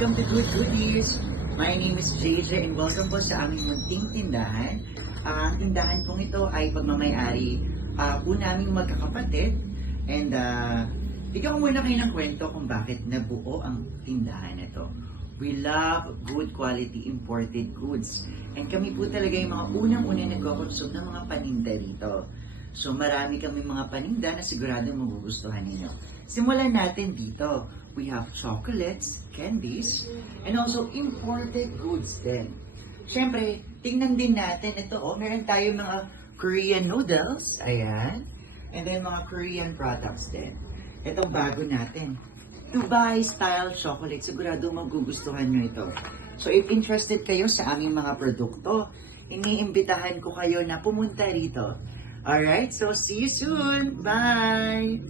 welcome to Good Goodies! My name is JJ and welcome po sa aming munting tindahan. Ang tindahan kong ito ay pagmamayari po naming magkakapatid. And bigyan ko muna kayo ng kwento kung bakit nabuo ang tindahan ito. We love good quality imported goods. And kami po talaga yung mga unang-una nagko-consume ng mga paninda dito. So marami kami mga paninda na siguradong magugustuhan ninyo. Simulan natin dito. We have chocolates, candies, and also imported goods din. Siyempre, tingnan din natin ito. Meron tayo mga Korean noodles. Ayan. And then mga Korean products din. Itong bago natin. Dubai style chocolate. Sigurado magugustuhan nyo ito. So if interested kayo sa aming mga produkto, iniimbitahan ko kayo na pumunta rito. Alright, so see you soon. Bye!